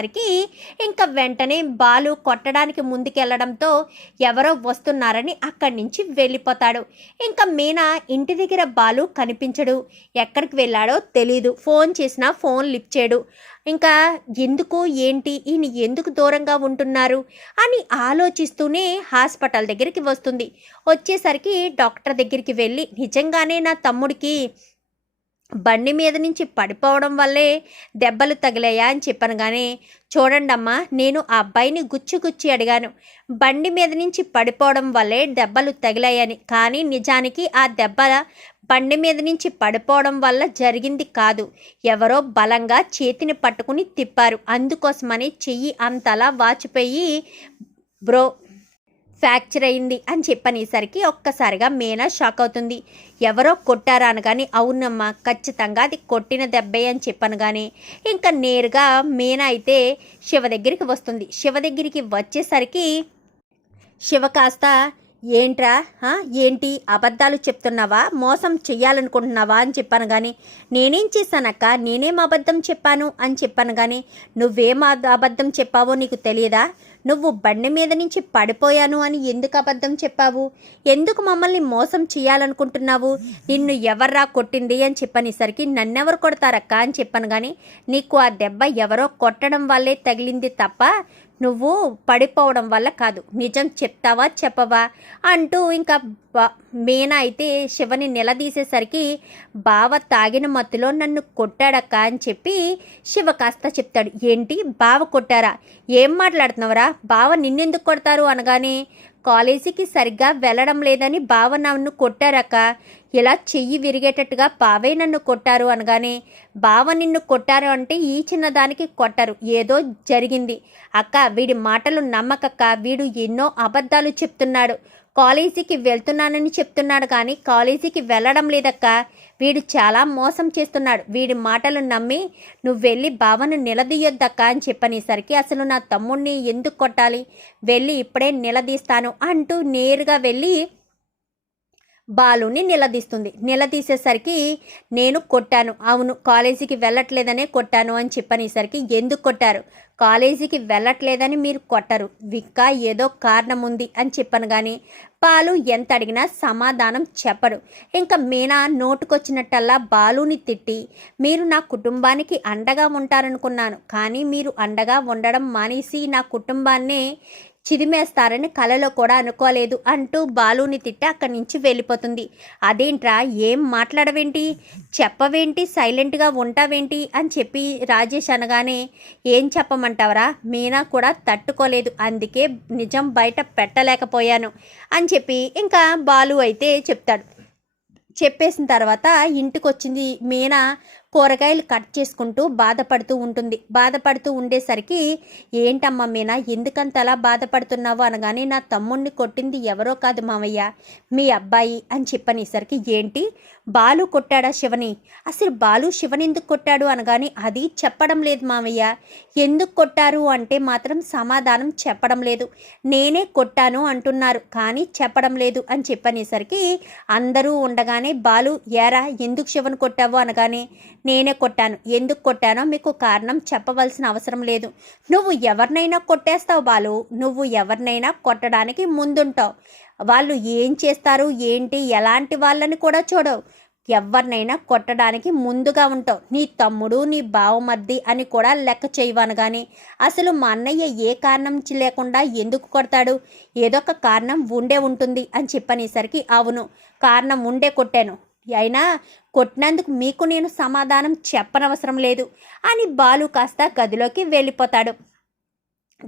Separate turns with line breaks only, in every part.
సరికి ఇంకా వెంటనే బాలు కొట్టడానికి ముందుకెళ్ళడంతో ఎవరో వస్తున్నారని అక్కడి నుంచి వెళ్ళిపోతాడు. ఇంకా మీనా ఇంటి దగ్గర బాలు కనిపించడు. ఎక్కడికి వెళ్ళాడో తెలీదు. ఫోన్ చేసినా ఫోన్ లిఫ్ట్ చేయడు. ఇంకా ఎందుకు ఏంటి ఈయన ఎందుకు దూరంగా ఉంటున్నారు అని ఆలోచిస్తూనే హాస్పిటల్ దగ్గరికి వస్తుంది. వచ్చేసరికి డాక్టర్ దగ్గరికి వెళ్ళి నిజంగానే నా తమ్ముడికి బండి మీద నుంచి పడిపోవడం వల్లే దెబ్బలు తగిలాయా అని చెప్పాను కానీ చూడండమ్మా నేను ఆ అబ్బాయిని గుచ్చి గుచ్చి అడిగాను. బండి మీద నుంచి పడిపోవడం వల్లే దెబ్బలు తగిలాయని కానీ నిజానికి ఆ దెబ్బ బండి మీద నుంచి పడిపోవడం వల్ల జరిగింది కాదు. ఎవరో బలంగా చేతిని పట్టుకుని తిప్పారు. అందుకోసమని చెయ్యి అంతలా వాచిపోయి బ్రో ఫ్రాక్చర్ అయింది అని చెప్పనేసరికి ఒక్కసారిగా మీనా షాక్ అవుతుంది. ఎవరో కొట్టారా అనగాని అవునమ్మా ఖచ్చితంగా అది కొట్టిన దెబ్బే అని చెప్పాను కానీ ఇంకా నేరుగా మీనా అయితే శివ దగ్గరికి వస్తుంది. శివ దగ్గరికి వచ్చేసరికి శివ కాస్త ఏంట్రా? ఏంటి? అబద్ధాలు చెప్తున్నావా? మోసం చెయ్యాలనుకుంటున్నావా? అని చెప్పాను కానీ నేనేం చేశానక్క? నేనేం అబద్ధం చెప్పాను? అని చెప్పాను కానీ నువ్వేం అబద్ధం చెప్పావో నీకు తెలియదా నువ్వు బండి మీద నుంచి పడిపోయాను అని ఎందుకు అబద్ధం చెప్పావు? ఎందుకు మమ్మల్ని మోసం చేయాలనుకుంటున్నావు? నిన్ను ఎవర్రా కొట్టింది అని చెప్పనేసరికి నన్నెవరు కొడతారక్క అని చెప్పాను కానీ నీకు ఆ దెబ్బ ఎవరో కొట్టడం వల్లే తగిలింది తప్ప నువ్వు పడిపోవడం వల్ల కాదు. నిజం చెప్తావా చెప్పవా? అంటూ ఇంకా మీనా అయితే శివని నిలదీసేసరికి బావ తాగిన మత్తులో నన్ను కొట్టాడక్క అని చెప్పి శివ కాస్త చెప్తాడు. ఏంటి? బావ కొట్టారా? ఏం మాట్లాడుతున్నావురా? బావ నిన్నెందుకు కొడతారు అనగానే కాలేజీకి సరిగ్గా వెళ్ళడం లేదని బావ నన్ను కొట్టారక్క. ఇలా చెయ్యి విరిగేటట్టుగా బావే నన్ను కొట్టారు అనగానే బావ నిన్ను కొట్టారు అంటే ఈ చిన్నదానికి కొట్టరు. ఏదో జరిగింది. అక్క వీడి మాటలు నమ్మకక్క. వీడు ఎన్నో అబద్ధాలు చెప్తున్నాడు. కాలేజీకి వెళ్తున్నానని చెప్తున్నాడు కానీ కాలేజీకి వెళ్ళడం లేదక్క. వీడు చాలా మోసం చేస్తున్నాడు. వీడి మాటలు నమ్మి నువ్వు వెళ్ళి బావను నిలదీయొద్దక్క అని చెప్పనేసరికి అసలు నా తమ్ముడిని ఎందుకు కొట్టాలి? వెళ్ళి ఇప్పుడే నిలదీస్తాను అంటూ నేరుగా వెళ్ళి బాలుని నిలదీస్తుంది. నిలదీసేసరికి నేను కొట్టాను. అవును కాలేజీకి వెళ్ళట్లేదనే కొట్టాను అని చెప్పనేసరికి ఎందుకు కొట్టారు? కాలేజీకి వెళ్ళట్లేదని మీరు కొట్టరు. ఇంకా ఏదో కారణం ఉంది అని చెప్పాను కానీ బాలు ఎంత అడిగినా సమాధానం చెప్పడు. ఇంకా మీనా నోటుకొచ్చినట్టల్లా బాలుని తిట్టి మీరు నా కుటుంబానికి అండగా ఉంటారనుకున్నాను. కానీ మీరు అండగా ఉండడం మానేసి నా కుటుంబాన్నే చిదిమేస్తారని కలలో కూడా అనుకోలేదు అంటూ బాలుని తిట్టి అక్కడి నుంచి వెళ్ళిపోతుంది. అదేంట్రా ఏం మాట్లాడవేంటి? చెప్పవేంటి? సైలెంట్గా ఉంటావేంటి? అని చెప్పి రాజేష్ అనగానే ఏం చెప్పమంటావరా? మీనా కూడా తట్టుకోలేదు. అందుకే నిజం బయట పెట్టలేకపోయాను. అని చెప్పి ఇంకా బాలు అయితే చెప్తాడు. చెప్పేసిన తర్వాత ఇంటికి వచ్చింది మీనా. కూరగాయలు కట్ చేసుకుంటూ బాధపడుతూ ఉంటుంది. బాధపడుతూ ఉండేసరికి ఏంటమ్మా మీనా ఎందుకంతలా బాధపడుతున్నావు? అనగానే నా తమ్ముణ్ణి కొట్టింది ఎవరో కాదు మామయ్య మీ అబ్బాయి అని చెప్పనేసరికి ఏంటి? బాలు కొట్టాడా శివని? అసలు బాలు శివని ఎందుకు కొట్టాడు? అనగానే అది చెప్పడం లేదు మామయ్య ఎందుకు కొట్టారు అంటే మాత్రం సమాధానం చెప్పడం లేదు. నేనే కొట్టాను అంటున్నారు కానీ చెప్పడం లేదు అని చెప్పనేసరికి అందరూ ఉండగానే బాలు ఏరా ఎందుకు శివను కొట్టావు? అనగానే నేనే కొట్టాను. ఎందుకు కొట్టానో మీకు కారణం చెప్పవలసిన అవసరం లేదు. నువ్వు ఎవరినైనా కొట్టేస్తావు బాలు. నువ్వు ఎవరినైనా కొట్టడానికి ముందుంటావు. వాళ్ళు ఏం చేస్తారు? ఏంటి? ఎలాంటి వాళ్ళని కూడా చూడవు. ఎవరినైనా కొట్టడానికి ముందుగా ఉంటావు. నీ తమ్ముడు నీ బావమర్ది అని కూడా లెక్క చేయవనగానే అసలు మా అన్నయ్య ఏ కారణం లేకుండా ఎందుకు కొడతాడు? ఏదో ఒక కారణం ఉండే ఉంటుంది అని చెప్పనేసరికి అవును. కారణం ఉండే కొట్టాను. అయినా కొట్టినందుకు మీకు నేను సమాధానం చెప్పనవసరం లేదు అని బాలు కాస్త గదిలోకి వెళ్ళిపోతాడు.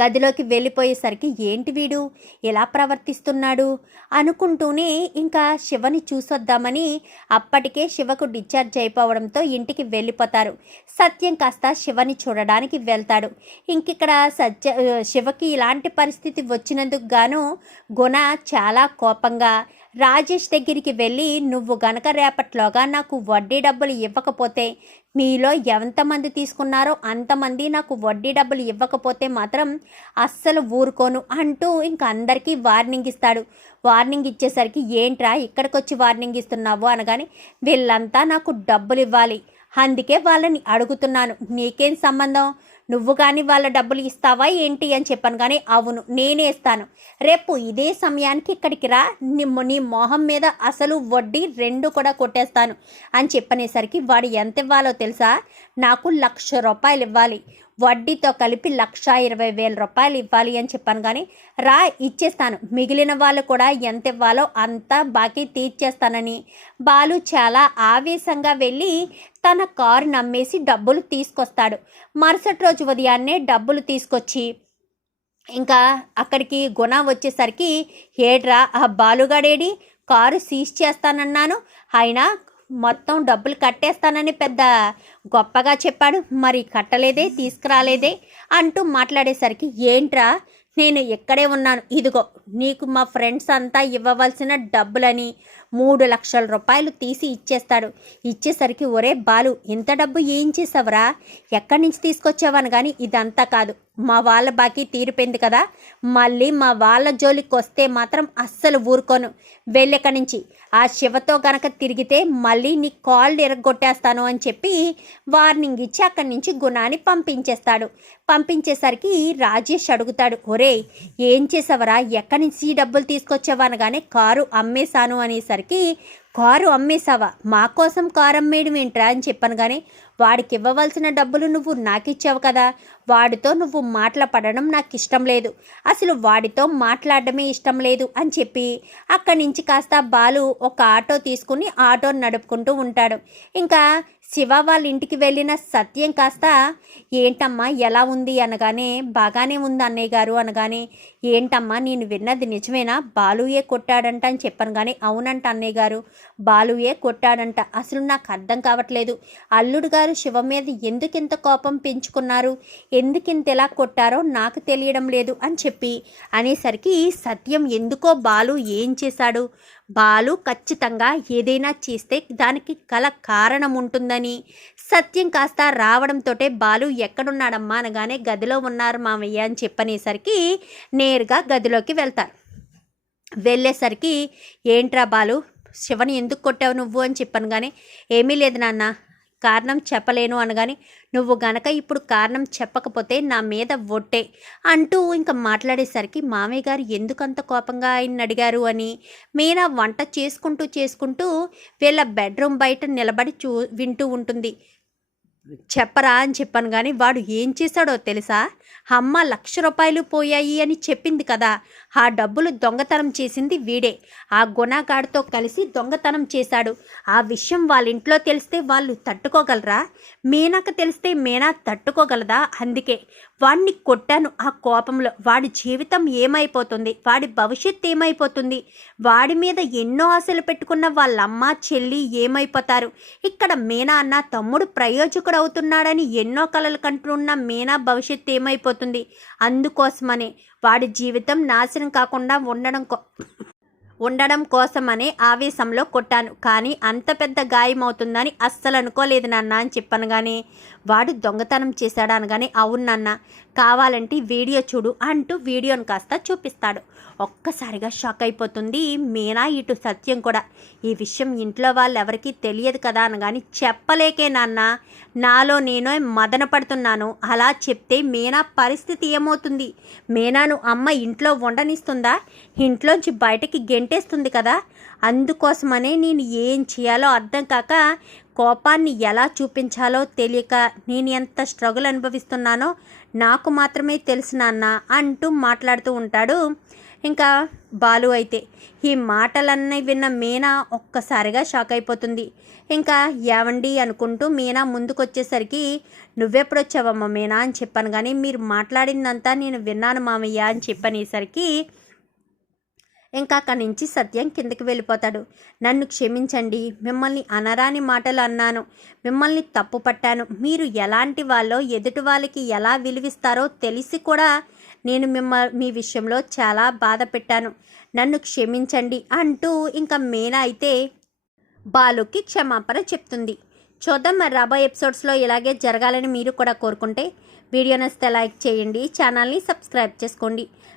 గదిలోకి వెళ్ళిపోయేసరికి ఏంటి వీడు? ఎలా ప్రవర్తిస్తున్నాడు? అనుకుంటూనే ఇంకా శివని చూసొద్దామని అప్పటికే శివకు డిశ్చార్జ్ అయిపోవడంతో ఇంటికి వెళ్ళిపోతారు. సత్యం కాస్త శివని చూడడానికి వెళ్తాడు. ఇంకిక్కడ సత్య శివకి ఇలాంటి పరిస్థితి వచ్చినందుకు గాను గుణ చాలా కోపంగా రాజేష్ దగ్గరికి వెళ్ళి నువ్వు గనక రేపట్లోగా నాకు వడ్డీ డబ్బులు ఇవ్వకపోతే మీలో ఎంతమంది తీసుకున్నారో అంతమంది నాకు వడ్డీ డబ్బులు ఇవ్వకపోతే మాత్రం అస్సలు ఊరుకోను అంటూ ఇంక అందరికీ వార్నింగ్ ఇస్తాడు. వార్నింగ్ ఇచ్చేసరికి ఏంట్రా ఇక్కడికి వచ్చి వార్నింగ్ ఇస్తున్నావు? అనగాని వీళ్ళంతా నాకు డబ్బులు ఇవ్వాలి అందుకే వాళ్ళని అడుగుతున్నాను. నీకేం సంబంధం? నువ్వు కానీ వాళ్ళ డబ్బులు ఇస్తావా ఏంటి అని చెప్పాను కానీ అవును నేనే ఇస్తాను. రేపు ఇదే సమయానికి ఇక్కడికి రా నీ నీ మొహం మీద అసలు వడ్డీ రెండు కూడా కొట్టేస్తాను అని చెప్పనేసరికి వాడు ఎంత ఇవ్వాలో తెలుసా? నాకు లక్ష రూపాయలు ఇవ్వాలి. వడ్డీతో కలిపి లక్ష ఇరవై వేల రూపాయలు ఇవ్వాలి అని చెప్పాను కానీ రా ఇచ్చేస్తాను. మిగిలిన వాళ్ళు కూడా ఎంత ఇవ్వాలో అంతా బాకీ తీర్చేస్తానని. బాలు చాలా ఆవేశంగా వెళ్ళి తన కారు నమ్మేసి డబ్బులు తీసుకొస్తాడు. మరుసటి రోజు ఉదయాన్నే డబ్బులు తీసుకొచ్చి ఇంకా అక్కడికి గుణ వచ్చేసరికి ఏడ్రా ఆ బాలుగాడేడి కారు సీజ్ చేస్తానన్నాను. అయినా మొత్తం డబ్బులు కట్టేస్తానని పెద్ద గొప్పగా చెప్పాడు. మరి కట్టలేదే తీసుకురాలేదే? అంటూ మాట్లాడేసరికి ఏంట్రా నేను ఇక్కడే ఉన్నాను. ఇదిగో నీకు మా ఫ్రెండ్స్ అంతా ఇవ్వవలసిన డబ్బులని మూడు లక్షల రూపాయలు తీసి ఇచ్చేస్తాడు. ఇచ్చేసరికి ఒరే బాలు ఇంత డబ్బు ఏం చేసావురా? ఎక్కడి నుంచి తీసుకొచ్చావని కానీ ఇదంతా కాదు. మా వాళ్ళ బాకీ తీరిపోయింది కదా మళ్ళీ మా వాళ్ళ జోలికి వస్తే మాత్రం అస్సలు ఊరుకోను. వెళ్ళెక్కడి నుంచి ఆ శివతో గనక తిరిగితే మళ్ళీ నీ కాళ్ళు ఎరగొట్టేస్తాను అని చెప్పి వార్నింగ్ ఇచ్చి అక్కడి నుంచి గుణాన్ని పంపించేస్తాడు. పంపించేసరికి రాజేష్ అడుగుతాడు ఒరే ఏం చేసావరా? ఎక్కడి నుంచి డబ్బులు తీసుకొచ్చావా అనగానే కారు అమ్మేశాను అనేసరికి కారు అమ్మేశావా? మా కోసం కారు అమ్మేయడం ఏంట్రా? అని చెప్పాను కానీ వాడికి ఇవ్వవలసిన డబ్బులు నువ్వు నాకు ఇచ్చావు కదా. వాడితో నువ్వు మాటలు పడడం నాకు ఇష్టం లేదు. అసలు వాడితో మాట్లాడడమే ఇష్టం లేదు అని చెప్పి అక్కడి నుంచి కాస్త బాలు ఒక ఆటో తీసుకుని ఆటో నడుపుకుంటూ ఉంటాడు. ఇంకా శివ వాళ్ళ ఇంటికి వెళ్ళిన సత్యం కాస్త ఏంటమ్మా ఎలా ఉంది? అనగానే బాగానే ఉంది అన్నయ్య గారు అనగానే ఏంటమ్మా నేను విన్నది నిజమేనా? బాలుయే కొట్టాడంట అని చెప్పాను కానీ అవునంట అన్నయ్య గారు. బాలుయే కొట్టాడంట. అసలు నాకు అర్థం కావట్లేదు. అల్లుడు గారు శివ మీద ఎందుకింత కోపం పెంచుకున్నారు? ఎందుకింత ఎలా కొట్టారో నాకు తెలియడం లేదు అని చెప్పి అనేసరికి సత్యం ఎందుకో బాలు ఏం చేశాడు? బాలు ఖచ్చితంగా ఏదైనా చేస్తే దానికి గల కారణం ఉంటుందని సత్యం కాస్త రావడంతోటే బాలు ఎక్కడున్నాడమ్మా అనగానే గదిలో ఉన్నారు మామయ్య అని చెప్పనేసరికి నేరుగా గదిలోకి వెళ్తారు. వెళ్ళేసరికి ఏంట్రా బాలు శివని ఎందుకు కొట్టావు నువ్వు? అని చెప్పాను కానీ ఏమీ లేదు నాన్న కారణం చెప్పలేను అనగాని నువ్వు గనక ఇప్పుడు కారణం చెప్పకపోతే నా మీద ఒట్టే అంటూ ఇంకా మాట్లాడేసరికి మామయ్య గారు ఎందుకంత కోపంగా ఆయన అడిగారు? అని మీనా వంట చేసుకుంటూ చేసుకుంటూ వీళ్ళ బెడ్రూమ్ బయట నిలబడి చూ వింటూ ఉంటుంది. చెప్పరా అని చెప్పాను కానీ వాడు ఏం చేశాడో తెలుసా? అమ్మ లక్ష రూపాయలు పోయాయి అని చెప్పింది కదా. ఆ డబ్బులు దొంగతనం చేసింది వీడే. ఆ గుణగాడితో కలిసి దొంగతనం చేశాడు. ఆ విషయం వాళ్ళ ఇంట్లో తెలిస్తే వాళ్ళు తట్టుకోగలరా? మీనాకు తెలిస్తే మీనా తట్టుకోగలదా? అందుకే. వాడిని కొట్టాను ఆ కోపంలో. వాడి జీవితం ఏమైపోతుంది? వాడి భవిష్యత్తు ఏమైపోతుంది? వాడి మీద ఎన్నో ఆశలు పెట్టుకున్న వాళ్ళ అమ్మ చెల్లి ఏమైపోతారు? ఇక్కడ మీనా అన్న తమ్ముడు ప్రయోజకుడు అవుతున్నాడని ఎన్నో కలలు కంటున్న మీనా భవిష్యత్తు ఏమైపోతుంది? అందుకోసమనే. వాడి జీవితం నాశనం కాకుండా ఉండడం కో ఉండడం కోసమనే ఆవేశంలో కొట్టాను. కానీ అంత పెద్ద గాయమవుతుందని అస్సలు అనుకోలేదు నాన్న అని చెప్పాను కానీ వాడు దొంగతనం చేశాడు అనగానే అవును కావాలంటే వీడియో చూడు అంటూ వీడియోని కాస్త చూపిస్తాడు. ఒక్కసారిగా షాక్ అయిపోతుంది మీనా ఇటు సత్యం కూడా. ఈ విషయం ఇంట్లో వాళ్ళు ఎవరికీ తెలియదు కదా అనగాని చెప్పలేకే నాన్న నాలో నేనే మదన పడుతున్నాను. అలా చెప్తే మీనా పరిస్థితి ఏమవుతుంది? మీనాను అమ్మ ఇంట్లో ఉండనిస్తుందా ఇంట్లోంచి బయటకి గెంటేస్తుంది కదా. అందుకోసమనే నేను ఏం చేయాలో అర్థం కాక కోపాన్ని ఎలా చూపించాలో తెలియక నేను ఎంత స్ట్రగుల్ అనుభవిస్తున్నానో నాకు మాత్రమే తెలుసు నాన్న అంటూ మాట్లాడుతూ ఉంటాడు. ఇంకా బాలు అయితే ఈ మాటలన్నీ విన్న మీనా ఒక్కసారిగా షాక్ అయిపోతుంది. ఇంకా ఏవండి అనుకుంటూ మీనా ముందుకొచ్చేసరికి నువ్వెప్పుడొచ్చావమ్మా మీనా? అని చెప్పాను. కానీ మీరు మాట్లాడిందంతా నేను విన్నాను మామయ్య అని చెప్పనేసరికి ఇంకా అక్కడి నుంచి సత్యం కిందకి వెళ్ళిపోతాడు. నన్ను క్షమించండి. మిమ్మల్ని అనరాని మాటలు అన్నాను. మిమ్మల్ని తప్పు పట్టాను. మీరు ఎలాంటి వాళ్ళో ఎదుటి వాళ్ళకి ఎలా విలువిస్తారో తెలిసి కూడా నేను మిమ్మ మీ విషయంలో చాలా బాధ పెట్టాను. నన్ను క్షమించండి అంటూ ఇంకా మేనా అయితే బాలుకి క్షమాపణ చెప్తుంది. చూద్దాం మరి రాబోయే ఎపిసోడ్స్లో ఇలాగే జరగాలని మీరు కూడా కోరుకుంటే వీడియో నచ్చితే లైక్ చేయండి ఛానల్ని సబ్స్క్రైబ్ చేసుకోండి.